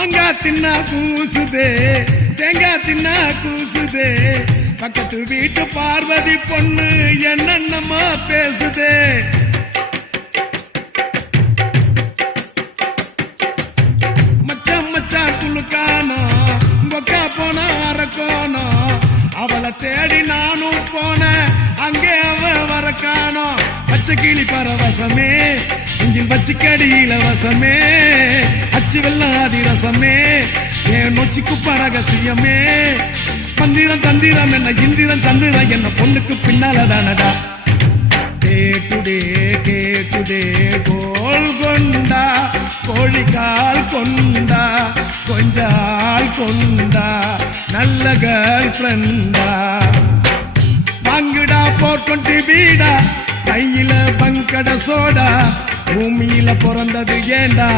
மாங்காய் தின்னா கூசுதே, தேங்காய் தின்னா கூசுதே, பக்கத்து வீட்டு பார்வதி பொண்ணு என்னென்னமா பேசுதே. மச்சான் மச்சான் துளுக்கானோ கொக்கா போனா அரக்கோனோ, அவளை தேடி நானும் போன அங்கே அவ வரக்கானோ. பச்சை கிளி பரவசமே, இஞ்சின் பச்சை கடியில வசமே, அச்சு வெள்ளம் அதிரசமே, என் நொச்சிக்கு பரகசியமே. மந்திரம் தந்திரம் என்ன இந்திரம் சந்திரம் என்ன பொண்ணுக்கு பின்னால தானடா. கேக்குதே கேக்குதே கோல் கொண்டா, கோழிக்கால் கொண்டா, கொஞ்சால் கொண்டா, நல்ல கேர்ள் ஃப்ரெண்டா. வாங்குடா 420 வீடா, கையில பங்கட சோடா, பூமியில பிறந்தது ஏண்டா.